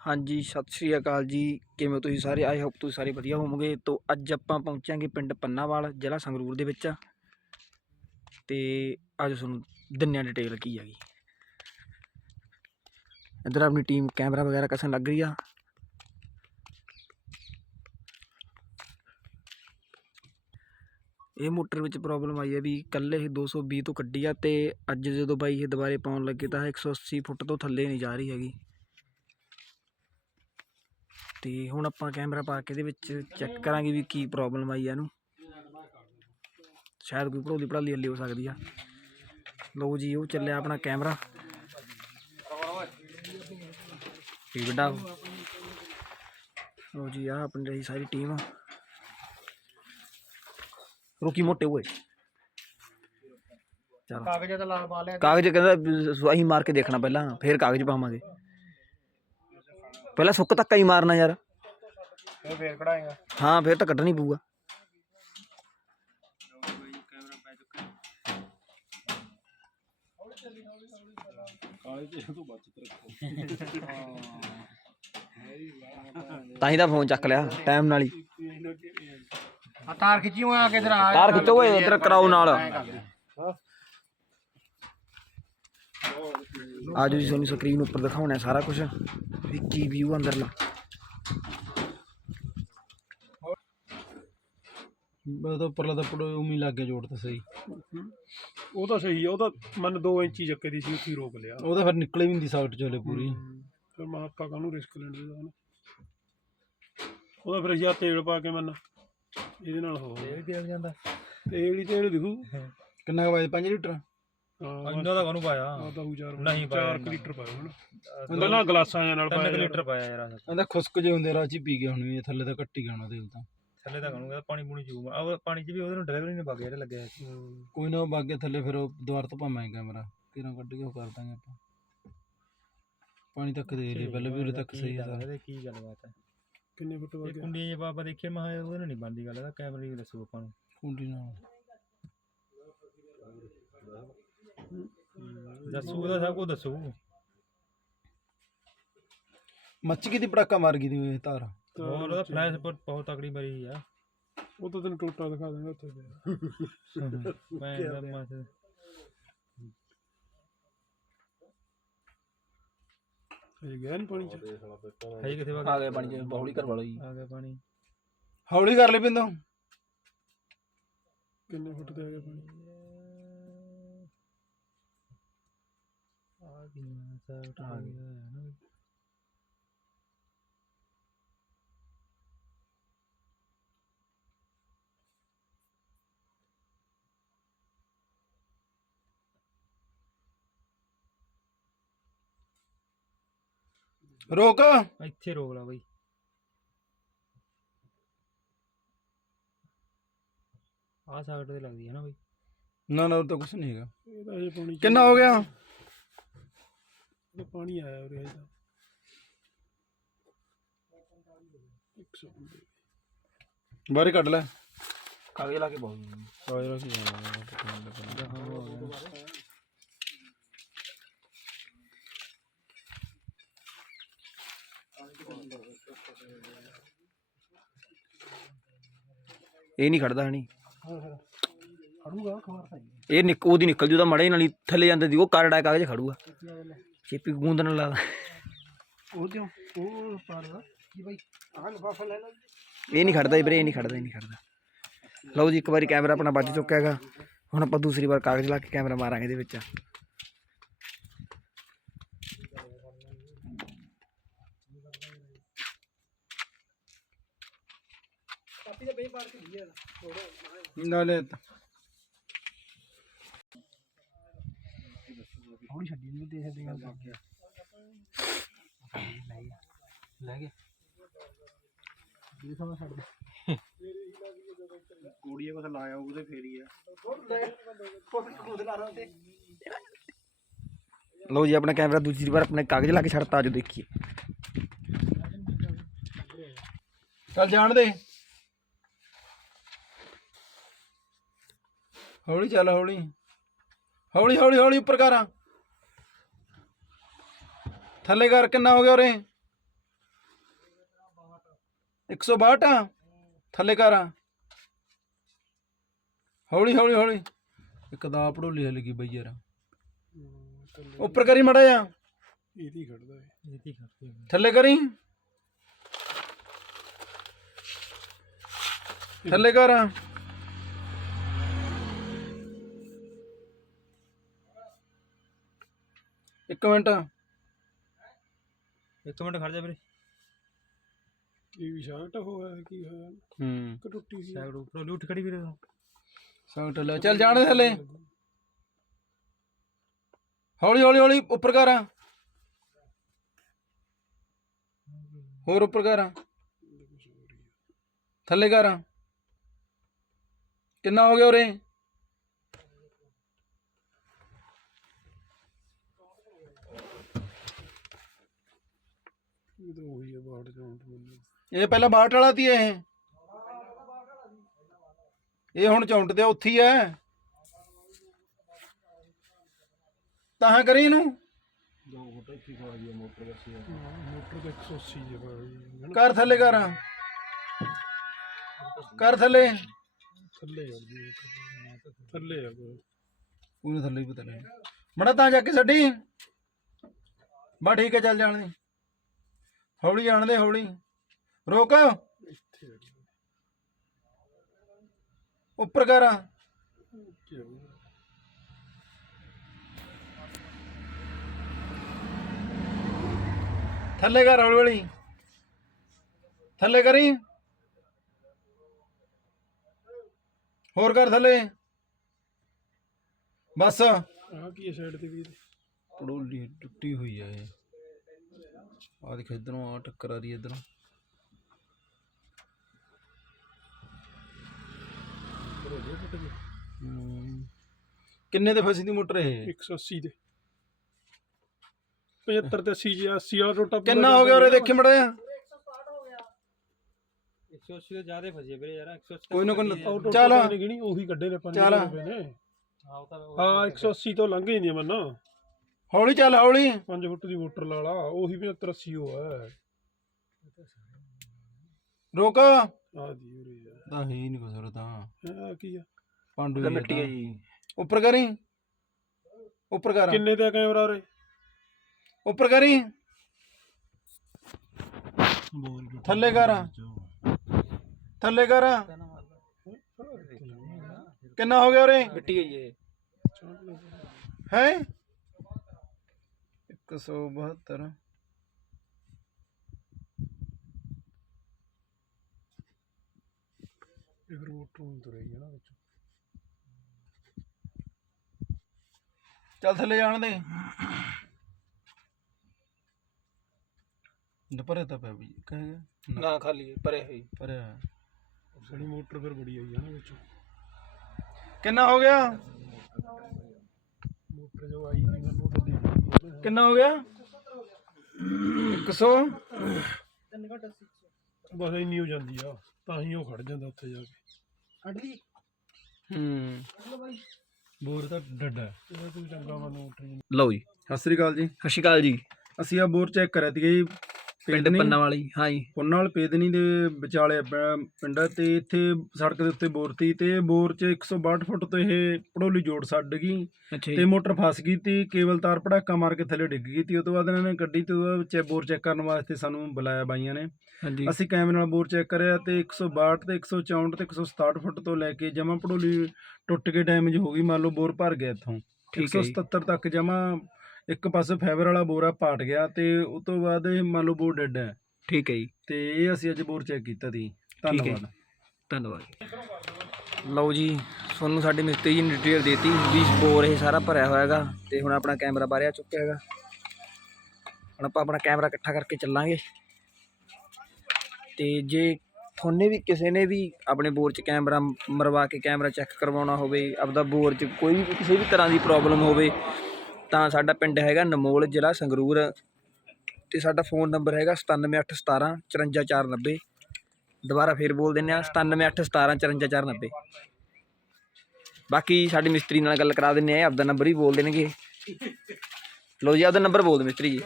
ਹਾਂਜੀ, ਸਤਿ ਸ਼੍ਰੀ ਅਕਾਲ ਜੀ। ਕਿਵੇਂ ਹੋ ਤੁਸੀਂ ਸਾਰੇ? ਆਈ ਹੋਪ ਤੁਸੀਂ ਸਾਰੇ ਵਧੀਆ ਹੋਵੋਗੇ। ਤੋਂ ਅੱਜ ਆਪਾਂ ਪਹੁੰਚਾਂਗੇ ਪਿੰਡ ਪੰਨਾਵਾਲ, ਜ਼ਿਲ੍ਹਾ ਸੰਗਰੂਰ ਦੇ ਵਿੱਚ। ਤੇ ਅੱਜ ਤੁਹਾਨੂੰ ਦਿੰਨਿਆਂ ਡਿਟੇਲ ਕੀ ਹੈਗੀ। ਇੱਧਰ ਆਪਣੀ ਟੀਮ ਕੈਮਰਾ ਵਗੈਰਾ ਕਸਣ ਲੱਗ ਰਹੀ ਆ। ਇਹ ਮੋਟਰ ਵਿੱਚ ਪ੍ਰੋਬਲਮ ਆਈ ਹੈ ਵੀ ਕੱਲੇ ਇਹ 220 ਤੋਂ ਕੱਢੀ ਆ ਤੇ ਅੱਜ ਜਦੋਂ ਬਾਈ ਇਹ ਦੁਬਾਰੇ ਪਾਉਣ ਲੱਗੇ ਤਾਂ 180 ਫੁੱਟ ਤੋਂ ਥੱਲੇ ਨਹੀਂ ਜਾ ਰਹੀ ਹੈਗੀ। ਤੇ ਹੁਣ ਆਪਾਂ ਕੈਮਰਾ ਪਾ ਕੇ ਇਹਦੇ ਵਿੱਚ ਚੈੱਕ ਕਰਾਂਗੇ ਵੀ ਕੀ ਪ੍ਰੋਬਲਮ ਆਈ ਆ ਇਹਨੂੰ। ਸ਼ਾਇਦ ਕੋਈ ਭੜਾਲੀ ਹੱਲੀ ਹੋ ਸਕਦੀ ਆ। ਲਓ ਜੀ ਉਹ ਚੱਲਿਆ ਆਪਣਾ ਕੈਮਰਾ। ਵੀ ਵੱਡਾ ਲਓ ਜੀ ਆ ਆਪਣੀ ਰਹੀ ਸਾਰੀ ਟੀਮ ਰੁਕੀ ਮੋਟੇ ਹੋਏ। ਚਲ। ਕਾਗਜ਼ਾਂ ਤਾਂ ਲਾ ਪਾ ਲਿਆ। ਕਾਗਜ਼ ਕਹਿੰਦਾ ਅਸੀਂ ਮਾਰ ਕੇ ਦੇਖਣਾ ਪਹਿਲਾਂ ਫੇਰ ਕਾਗਜ਼ ਪਾਵਾਂਗੇ। ਪਹਿਲਾਂ ਸੁੱਕ ਧੱਕਾ ਹੀ ਮਾਰਨਾ ਯਾਰ। ਇਹ ਫੇਰ ਕਢਾਏਗਾ। ਹਾਂ ਫੇਰ ਤਾਂ ਕੱਢਣੀ ਪਊਗਾ। ਤਾਂ ਹੀ ਤਾਂ ਫੋਨ ਚੱਕ ਲਿਆ ਟਾਈਮ ਨਾਲ ਹੀ। ਆ ਤਾਰ ਖਿੱਚੀ ਹੋਇਆ ਆ ਕੇ ਇਧਰ ਆ। ਤਾਰ ਖਿੱਚੋ ਓਏ ਇੱਧਰ ਕਰਾਓ ਨਾਲ। ਆਜੋ ਜੀ ਤੁਹਾਨੂੰ ਸਕਰੀਨ ਉੱਪਰ ਦਿਖਾਉਣਾ ਸਾਰਾ ਕੁਝ ਵੀ ਕੀ ਵਿਊ ਅੰਦਰਲਾ। ਉਹ ਤਾਂ ਉੱਪਰਲਾ ਤਾਂ ਪੜੋ ਉਮੀ ਲੱਗੇ ਜੋੜ ਤਾਂ ਸਹੀ। ਉਹ ਤਾਂ ਸਹੀ ਆ ਉਹ ਤਾਂ ਮਨ 2 ਇੰਚੀ ਚੱਕੇ ਦੀ ਸੀ ਉੱਥੇ ਹੀ ਰੋਕ ਲਿਆ। ਉਹ ਤਾਂ ਫਿਰ ਨਿਕਲੇ ਵੀ ਨਹੀਂ ਸਾਈਡ ਚੋਲੇ ਪੂਰੀ। ਫਿਰ ਮੈਂ ਆਪਾਂ ਕਾਹਨੂੰ ਰਿਸਕ ਲੈਣ ਦੇ ਉਹਦਾ ਉਹਦਾ ਫਿਰ ਆਹ ਤੇਲ ਪਾ ਕੇ ਮਨ। ਇਹਦੇ ਨਾਲ ਹੋ ਇਹ ਤੇਲ ਜਾਂਦਾ। ਤੇਲ ਹੀ ਤੇਲ ਦਿਖੂ। ਕਿੰਨਾ ਕੁ ਵਾਜੇ? 5 ਲੀਟਰ? ਹਾਂ ਇੰਨਾ ਦਾ ਕਾਹਨੂੰ ਪਾਇਆ? ਚਾਰ ਨਹੀਂ ਪਾਇਆ 4 ਲੀਟਰ ਪਾਇਆ ਹੁਣ। ਪਹਿਲਾਂ ਗਲਾਸਾਂ ਜਿਹੇ ਨਾਲ ਪਾਇਆ ਕੁ ਲੀਟਰ ਪਾਇਆ ਯਾਰ ਇਹਦਾ ਖੁਸਕ ਜੇ ਹੁੰਦੇ ਰਾਹ ਚ ਪੀ ਗਏ ਹੁਣ ਵੀ ਇਹ ਥੱਲੇ ਤਾਂ ਕੱਟੀ ਗਿਆ ਹੋਣਾ ਤੇਲ ਤਾਂ। ਥੱਲੇ ਤਾਂ ਕਾਹਨੂੰ ਪਾਣੀ ਪੂਣੀ ਚੂਮ ਆ ਪਾਣੀ ਚ ਵੀ ਉਹਦੇ ਨੂੰ ਡਰਾਈਵਰ ਨੇ ਵਗ ਜਿਹੜੇ ਲੱਗੇ ਹੂੰ। ਕੋਈ ਨਾ ਬਾਗੇ ਥੱਲੇ ਫਿਰ ਉਹ ਦੁਆਰ ਤੋਂ ਪਾਵਾਂਗੇ ਕੈਮਰਾ ਕਿਰਾਂ ਕੱਢ ਕੇ ਉਹ ਕਰ ਦਾਂਗੇ ਆਪਾਂ। ਪਾਣੀ ਤੱਕ ਦੇ ਲਈ ਪਹਿਲਾਂ ਵੀ ਉਰੇ ਤੱਕ ਸਹੀ ਆ ਸਾਰਾ। ਕੀ ਗੱਲਬਾਤ ਹੈ ਕਿੰਨੇ ਫੁੱਟ ਇਹ ਵਗੇ ਕੁੰਡੀਆਂ ਜੇ ਬਾਬਾ ਦੇਖੇ ਮਹਾ ਉਹਦੇ ਨਾਲ ਨਹੀਂ ਬਣਦੀ ਗੱਲ ਇਹਦਾ ਕੈਮਰੇ ਹੀ ਦੱਸੋ ਆਪਾਂ ਨੂੰ। ਕੁੰਡੀ ਨਾਲ। ਦੱਸੂ ਉਹਦਾ ਸਭ ਕੁਝ ਦੱਸੂ। ਮੱਚ ਗਈ ਦੀ ਪੜਾਕਾ ਮਾਰ ਗਈ ਦੀ ਤਾਰ? ਹੋਰ ਉਹਦਾ ਫਲੈਸ਼ ਪਰ ਬਹੁਤ ਤਕੜੀ ਮਰੀ ਆ। ਉਹ ਤਾਂ ਤੈਨੂੰ ਟੋਟਾ ਦਿਖਾ ਦਾਂਗਾ ਉੱਥੇ ਪਿਆ। ਮੈਂ ਦਾ ਮਾਸ ਇਹ ਗਿਆ ਨਹੀਂ ਪਾਣੀ ਚ? ਹੈ ਕਿਥੇ ਵਗ ਆ ਗਏ ਪਾਣੀ ਚ ਬੌਲੀ ਕਰਵਾ ਲਓ ਜੀ। ਆ ਗਿਆ ਪਾਣੀ। ਹੌਲੀ ਕਰ ਲੈ ਪਿੰਦੋਂ ਕਿੰਨੇ ਫੁੱਟ ਤੇ ਆ ਗਿਆ ਪਾਣੀ? ਆ ਗਿਆ ਸਭ ਆ ਗਿਆ ਨਾ ਰੋਕ। ਇੱਥੇ ਰੋਕ ਲਾ ਬਈ। ਆ ਸਾਈਡ ਤੇ ਲੱਗਦੀ ਹੈ ਨਾ ਬਈ। ਨਾ ਨਾ ਉਹ ਤਾਂ ਕੁਛ ਨਹੀਂ ਹੈਗਾ। ਇਹ ਤਾਂ ਅਜੇ ਪਾਣੀ ਕਿੰਨਾ ਹੋ ਗਿਆ? ਇਹ ਪਾਣੀ ਆਇਆ ਉਰੇ 100 ਬਾਹਰ ਕੱਢ ਲੈ। ਕਾਗਜ਼ ਲਾ ਕੇ ਬਹੁਤ ਇਹ ਨਹੀਂ ਖੜਦਾ ਹਣੀ। ਖੜੂਗਾ ਖਵਾਰ ਤਾਂ ਇਹ ਨਿਕ ਉਹਦੀ ਨਿਕਲ ਜੂ ਤਾਂ ਮੜੇ ਨਾਲ ਹੀ ਥੱਲੇ ਜਾਂਦੇ ਦੀ ਉਹ ਕਰੜਾ ਕਾਗਜ਼ ਖੜੂਗਾ। ਛੇਪੀ ਗੂੰਦ ਨਾਲ ਲਾ ਉਹ ਕਿਉਂ ਉਹ ਪਾਰ ਦਾ ਕੀ ਬਾਈ ਆਹ ਲਫਾਫਾ ਲੈ ਲੈ ਇਹ ਨਹੀਂ ਖੜਦਾ ਜੀ ਵੀਰੇ ਇਹ ਨਹੀਂ ਖੜਦਾ ਇਹ ਨਹੀਂ ਖੜਦਾ ਲਓ ਜੀ ਇੱਕ ਵਾਰੀ ਕੈਮਰਾ ਆਪਣਾ ਵੱਜ ਚੁੱਕਾ ਹੈਗਾ ਹੁਣ ਆਪਾਂ ਦੂਸਰੀ ਵਾਰ ਕਾਗਜ਼ ਲਾ ਕੇ ਕੈਮਰਾ ਮਾਰਾਂਗੇ ਇਹਦੇ ਵਿੱਚ ਨਾਲੇ ਹੌਲੀ ਛੱਡੀ ਨਹੀਂ ਦੇਖਦੇ ਗੱਲ ਲੱਗ ਗਿਆ। ਲੈ ਗਿਆ ਇਹ ਸਮਾਂ ਛੱਡ ਦੇ ਕੋੜੀਏ ਕੁਛ ਲਾਇਆ ਉਹਦੇ ਫੇਰੀ ਆ। ਲਓ ਜੀ ਆਪਣਾ ਕੈਮਰਾ ਦੂਸਰੀ ਵਾਰ ਆਪਣੇ ਕਾਗਜ਼ ਲਾ ਕੇ ਛੱਡਤਾ ਆਜੋ ਦੇਖੀਏ। ਚੱਲ ਜਾਣ ਦੇ। ਹੌਲੀ ਚੱਲ ਹੌਲੀ। ਹੌਲੀ ਹੌਲੀ ਹੌਲੀ ਉੱਪਰ ਕਰ। ਥੱਲੇ ਕਰ ਕਿੰਨਾ ਹੋ ਗਿਆ ਉਰੇ? 162 ਥੱਲੇ ਕਰਾਂ ਹੌਲੀ ਹੌਲੀ ਹੌਲੀ। ਇੱਕ ਦਾ ਪੜੋਲੀ ਹਿੱਲ ਗਈ ਬਈ ਯਾਰ। ਉੱਪਰ ਕਰੀ ਮੜਾ ਜਾ ਇਹਦੀ ਖੜਦਾ ਹੈ ਇਹਦੀ ਕਰਦੇ ਥੱਲੇ ਕਰੀ। ਥੱਲੇ ਕਰ ਇੱਕ ਮਿੰਟ। ਇੱਕ ਮਿੰਟ ਖੜ ਜਾ ਵੀਰੇ। ਇਹ ਵੀ ਸ਼ਾਰਟ ਹੋਇਆ ਕੀ ਹੋਇਆ? ਹੂੰ। ਕਿ ਟੁੱਟੀ ਸੀ। ਸਾਈਡ ਉੱਪਰੋਂ ਉੱਠ ਖੜੀ ਵੀਰੇ ਸੰਗਟ ਲੈ ਚੱਲ ਜਾਣ ਦੇ ਥੱਲੇ। ਹੌਲੀ ਹੌਲੀ ਹੌਲੀ ਉੱਪਰ ਕਰ। ਹੋਰ ਉੱਪਰ ਕਰ। ਥੱਲੇ ਕਰ। ਕਿੰਨਾ ਹੋ ਗਿਆ ਉਰੇ ਇਹ ਤਾਂ ਉਹੀ ਹੈ ਬਾਹਰ ਜੌਂਟ ਮੈਨੂੰ ਇਹ ਪਹਿਲਾਂ ਬਾਟ ਵਾਲਾ ਤੀ ਇਹ? ਇਹ ਹੁਣ ਚੌਂਟ ਤੇ ਉੱਥੇ ਹੀ ਐ ਤਾਂ ਕਰੀ ਇਹਨੂੰ? ਮੋਟਰ ਦਾ 180 ਜੇ ਬਾਹਰ ਕਰ ਥੱਲੇ ਕਰ। ਕਰ ਥੱਲੇ। ਥੱਲੇ ਥੱਲੇ ਆ ਕੋਈ। ਉਹਨੇ ਥੱਲੇ ਹੀ ਪਤਾ ਲੈ ਮੜਾ ਤਾਂ ਜਾ ਕੇ ਛੱਡੀ। ਬਾ ਠੀਕ ਹੈ ਚੱਲ ਜਾਣ ਦੇ। ਹੌਲੀ ਜਾਣ ਦੇ ਹੌਲੀ। ਰੋਕ। ਉੱਪਰ ਕਰ? ਥੱਲੇ ਕਰ ਹੌਲੀ ਹੌਲੀ। ਥੱਲੇ ਕਰੀ। ਹੋਰ ਕਰ ਥੱਲੇ। ਬਸ। ਆਹ ਕੀ ਸਾਈਡ ਤੇ ਵੀ ਪੜੋਲੀ ਟੁੱਟੀ ਹੋਈ ਆ ਇਹ। ਆ ਦੇਖ ਇਧਰੋਂ ਆ ਟੱਕਰ ਆ ਰਹੀ ਇਧਰੋਂ। ਕਿੰਨੇ ਦੇ ਫਸੀ ਦੀ ਮੋਟਰ ਇਹ? 180 ਦੇ। 75 ਤੇ 80 ਜੇ 80 ਵਾਲਾ ਟੋਟਾ ਕਿੰਨਾ ਹੋ ਗਿਆ ਉਰੇ? ਦੇਖੀ ਮੜਾ 180 ਤੋਂ ਜ਼ਿਆਦਾ ਫਸੇ ਵੀਰੇ ਯਾਰ 180 ਕੋਈ ਨਾ ਕੋਈ ਆਊਟ ਚੱਲ। ਨੇ ਗਿਣੀ ਉਹੀ ਕੱਢੇ ਨੇ ਪੰਜ ਚੱਲ। ਰੁਪਏ ਨੇ। ਹਾਂ ਉਹ ਤਾਂ ਹਾਂ 180 ਤੋਂ ਲੰਘ ਜਾਂਦੀ ਮੰਨ। ਹੌਲੀ ਚੱਲ ਹੌਲੀ। 5 ਫੁੱਟ ਦੀ ਮੋਟਰ ਲਾ ਲਾ ਉਹੀ 75 80 ਉਹ ਹੈ। ਰੋਕ। ਆ ਦੀ ਉਰੇ ਆ। ਤਾਂ ਹੀ ਨਹੀਂ ਕੁਛ ਉਰੇ ਤਾਂ। ਕੀ ਆ? ਪਾਂਡੂ ਤਾਂ ਮਿੱਟੀ ਹੈ ਜੀ। ਉੱਪਰ ਕਰੀ। ਉੱਪਰ ਕਰ। ਕਿੰਨੇ ਦਾ ਕੈਮਰਾ ਉਰੇ? ਉੱਪਰ ਕਰੀ। ਥੱਲੇ ਕਰ। ਥੱਲੇ ਕਰ। ਕਿੰਨਾ ਹੋ ਗਿਆ ਉਰੇ? ਮਿੱਟੀ ਹੈ ਜੀ ਹੈ? 172 ਇਹ ਮੋਟਰ ਨੂੰ ਤੁਰੇਗੀ ਨਾ ਵਿੱਚ। ਚੱਲ ਥੱਲੇ ਜਾਣ ਦੇ। ਦੁਪਰੇ ਤਾਂ ਪਿਆ ਵੀ ਕਹੇਗਾ ਨਾ ਖਾਲੀ ਪਰੇ ਹੋਈ। ਪਰ ਸੜੀ ਮੋਟਰ ਫਿਰ ਬੜੀ ਆਈ ਆ ਨਾ ਵਿੱਚ। ਕਿੰਨਾ ਹੋ ਗਿਆ? ਮੋਟਰ ਜੋ ਆਈ ਨਹੀਂ ਮੈਨੂੰ ਕਿੰਨਾ ਹੋ ਗਿਆ? 100 ਬਸ ਇੰਨੀ ਹੋ ਜਾਂਦੀ ਆ ਤਾਂ ਹੀ ਉਹ ਖੜ ਜਾਂਦਾ ਉੱਥੇ ਜਾ ਕੇ। ਹੂੰ। ਬੋਰ ਤਾਂ ਡੱਡਾ ਇਹ ਕੋਈ ਚੰਗਾ ਮਨ ਮੋਟਰ ਹੀ ਲਓ ਜੀ ਸਤਿ ਸ੍ਰੀ ਅਕਾਲ ਜੀ। ਸਤਿ ਸ਼੍ਰੀ ਅਕਾਲ ਜੀ। ਅਸੀਂ ਆ ਬੋਰ ਚੈੱਕ ਕਰਿਆ ਤੀ ਜੀ ਪਿੰਡ ਪੰਨਾ ਵਾਲੀ ਹਾਂ ਜੀ ਪੁੰਨ ਨਾਲ ਪੇਦਨੀ ਦੇ ਵਿਚਾਲੇ ਪਿੰਡ ਤੇ ਇੱਥੇ ਸੜਕ ਦੇ ਉੱਤੇ ਬੋਰ ਤੀ ਤੇ ਬੋਰ 'ਚ 162 ਫੁੱਟ ਤੋਂ ਇਹ ਪੜੋਲੀ ਜੋੜ ਛੱਡ ਗਈ ਅੱਛਾ ਤੇ ਮੋਟਰ ਫਸ ਗਈ ਤੀ ਕੇਬਲ ਤਾਰ ਪੜਾਕਾ ਮਾਰ ਕੇ ਥੱਲੇ ਡਿੱਗ ਗਈ ਤੀ। ਉਸ ਤੋਂ ਬਾਅਦ ਇਹਨਾਂ ਨੇ ਗੱਡੀ ਤੇ ਉਹਦਾ ਚੈ ਬੋਰ ਚੈੱਕ ਕਰਨ ਵਾਸਤੇ ਸਾਨੂੰ ਬੁਲਾਇਆ ਬਾਈਆਂ ਨੇ। ਹਾਂਜੀ। ਅਸੀਂ ਕੈਮਰੇ ਨਾਲ ਬੋਰ ਚੈੱਕ ਕਰਿਆ ਤੇ 162 ਤੇ 164 ਤੇ 167 ਫੁੱਟ ਤੋਂ ਲੈ ਕੇ ਜਮਾ ਪੜੋਲੀ ਟੁੱਟ ਕੇ ਡੈਮੇਜ ਹੋ ਗਈ ਮੰਨ ਲਓ ਬੋਰ ਭਰ ਗਿਆ ਇੱਥੋਂ। ਠੀਕ ਹੈ ਜੀ। 177 ਤੱਕ ਜਮਾ ਇੱਕ ਪਾਸੇ ਫਾਈਬਰ ਵਾਲਾ ਬੋਰ ਆ ਪਾਟ ਗਿਆ ਤੇ ਉਸ ਤੋਂ ਬਾਅਦ ਇਹ ਮੰਨ ਲਓ ਬੋਰ ਡੈਡ ਹੈ। ਠੀਕ ਹੈ ਜੀ। ਤੇ ਇਹ ਅਸੀਂ ਅੱਜ ਬੋਰ ਚੈੱਕ ਕੀਤਾ ਸੀ। ਠੀਕ ਹੈ। ਧੰਨਵਾਦ। ਧੰਨਵਾਦ ਲਓ ਜੀ ਤੁਹਾਨੂੰ ਸਾਡੇ ਮਿਸਤਰੀ ਜੀ ਨੇ ਡਿਟੇਲ ਦੇਤੀ ਵੀ ਬੋਰ ਇਹ ਸਾਰਾ ਭਰਿਆ ਹੋਇਆ ਹੈਗਾ ਤੇ ਹੁਣ ਆਪਣਾ ਕੈਮਰਾ ਬਾਹਰ ਆ ਚੁੱਕਿਆ ਹੈਗਾ। ਹੁਣ ਆਪਾਂ ਆਪਣਾ ਕੈਮਰਾ ਇਕੱਠਾ ਕਰਕੇ ਚੱਲਾਂਗੇ। ਤੇ ਜੇ ਤੁਹਾਨੇ ਵੀ ਕਿਸੇ ਨੇ ਵੀ ਆਪਣੇ ਬੋਰ 'ਚ ਕੈਮਰਾ ਮਰਵਾ ਕੇ ਕੈਮਰਾ ਚੈੱਕ ਕਰਵਾਉਣਾ ਹੋਵੇ ਆਪਦਾ ਬੋਰ 'ਚ ਕੋਈ ਵੀ ਕਿਸੇ ਵੀ ਤਰ੍ਹਾਂ ਦੀ ਪ੍ਰੋਬਲਮ ਹੋਵੇ ਤਾਂ ਸਾਡਾ ਪਿੰਡ ਹੈਗਾ ਨਮੋਲ ਜ਼ਿਲ੍ਹਾ ਸੰਗਰੂਰ ਅਤੇ ਸਾਡਾ ਫੋਨ ਨੰਬਰ ਹੈਗਾ 97817 54490 ਦੁਬਾਰਾ ਫਿਰ ਬੋਲ ਦਿੰਦੇ ਹਾਂ, ਸਤਾਨਵੇਂ ਅੱਠ ਸਤਾਰ੍ਹਾਂ ਚੁਰੰਜਾ ਚਾਰ ਨੱਬੇ। ਬਾਕੀ ਸਾਡੇ ਮਿਸਤਰੀ ਨਾਲ ਗੱਲ ਕਰਾ ਦਿੰਦੇ ਆ ਆਪਦਾ ਨੰਬਰ ਹੀ ਬੋਲ ਦੇਣਗੇ। ਲਓ ਜੀ, ਆਪਦਾ ਨੰਬਰ ਬੋਲ ਦਿਓ ਮਿਸਤਰੀ ਜੀ।